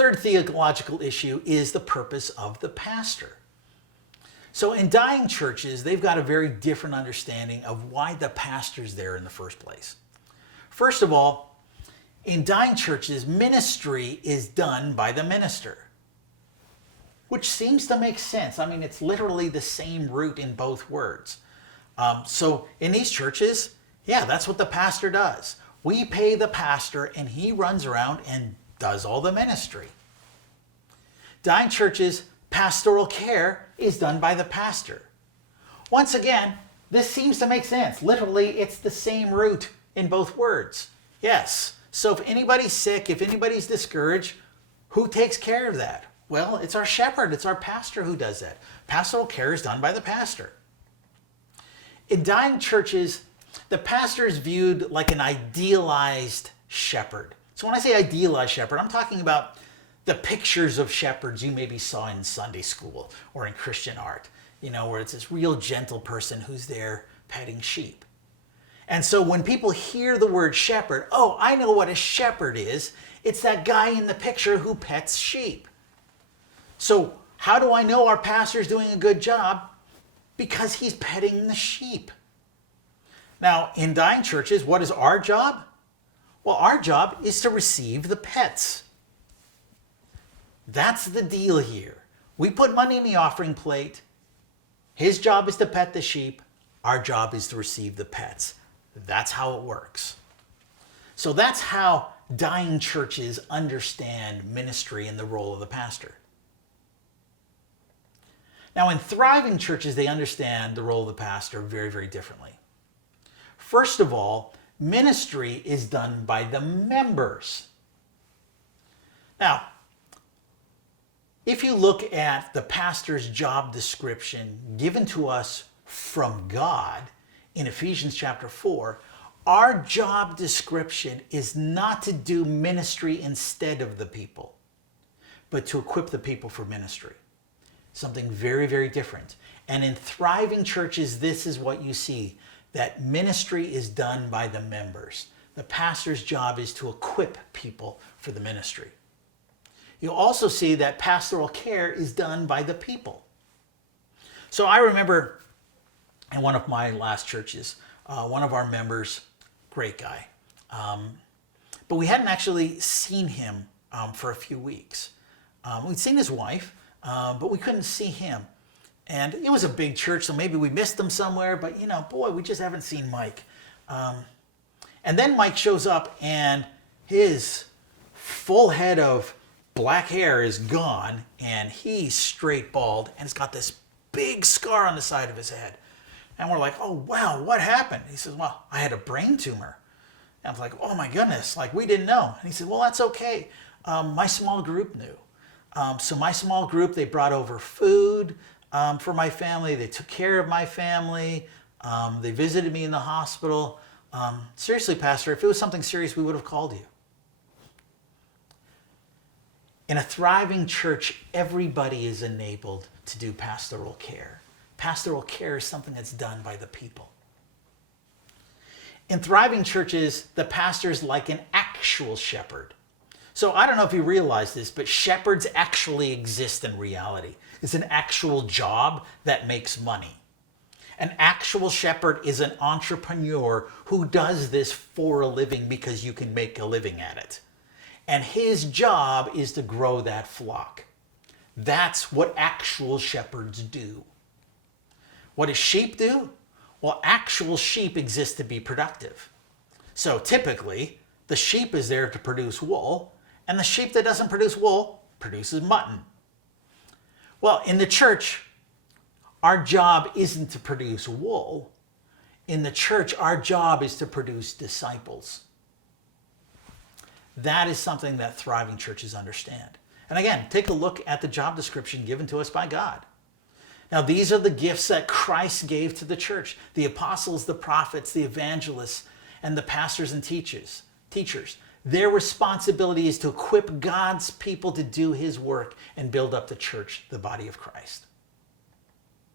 third theological issue is the purpose of the pastor. So in dying churches, they've got a very different understanding of why the pastor's there in the first place. First of all, in dying churches, ministry is done by the minister, which seems to make sense. I mean, it's literally the same root in both words. So in these churches, yeah, that's what the pastor does. We pay the pastor and he runs around and does all the ministry. Dying churches, pastoral care is done by the pastor. Once again, this seems to make sense. Literally, it's the same root in both words. Yes. So if anybody's sick, if anybody's discouraged, who takes care of that? Well, it's our shepherd. It's our pastor who does that. Pastoral care is done by the pastor. In dying churches, the pastor is viewed like an idealized shepherd. So when I say idealized shepherd, I'm talking about the pictures of shepherds you maybe saw in Sunday school or in Christian art, where it's this real gentle person who's there petting sheep. And so when people hear the word shepherd, oh, I know what a shepherd is. It's that guy in the picture who pets sheep. So how do I know our pastor's doing a good job? Because he's petting the sheep. Now, in dying churches, what is our job? Well, our job is to receive the pets. That's the deal here. We put money in the offering plate. His job is to pet the sheep. Our job is to receive the pets. That's how it works. So that's how dying churches understand ministry and the role of the pastor. Now, in thriving churches, they understand the role of the pastor very, very differently. First of all, ministry is done by the members. Now, if you look at the pastor's job description given to us from God in Ephesians chapter 4, our job description is not to do ministry instead of the people, but to equip the people for ministry. Something very, very different. And in thriving churches, this is what you see, that ministry is done by the members. The pastor's job is to equip people for the ministry. You also see that pastoral care is done by the people. So I remember in one of my last churches, one of our members, great guy, but we hadn't actually seen him for a few weeks. We'd seen his wife, but we couldn't see him. And it was a big church, so maybe we missed him somewhere, but boy, we just haven't seen Mike. And then Mike shows up and his full head of black hair is gone and he's straight bald and he's got this big scar on the side of his head. And we're like, oh, wow, what happened? He says, well, I had a brain tumor. And I was like, oh my goodness, like we didn't know. And he said, well, that's okay. My small group knew. So my small group, they brought over food for my family. They took care of my family. They visited me in the hospital. Seriously, Pastor, if it was something serious, we would have called you. In a thriving church, everybody is enabled to do pastoral care. Pastoral care is something that's done by the people. In thriving churches, the pastor is like an actual shepherd. So I don't know if you realize this, but shepherds actually exist in reality. It's an actual job that makes money. An actual shepherd is an entrepreneur who does this for a living because you can make a living at it. And his job is to grow that flock. That's what actual shepherds do. What do sheep do? Well, actual sheep exist to be productive. So typically, the sheep is there to produce wool, and the sheep that doesn't produce wool produces mutton. Well, in the church, our job isn't to produce wool. In the church, our job is to produce disciples. That is something that thriving churches understand. And again, take a look at the job description given to us by God. Now, these are the gifts that Christ gave to the church: the apostles, the prophets, the evangelists, and the pastors and teachers. Their responsibility is to equip God's people to do his work and build up the church, the body of Christ.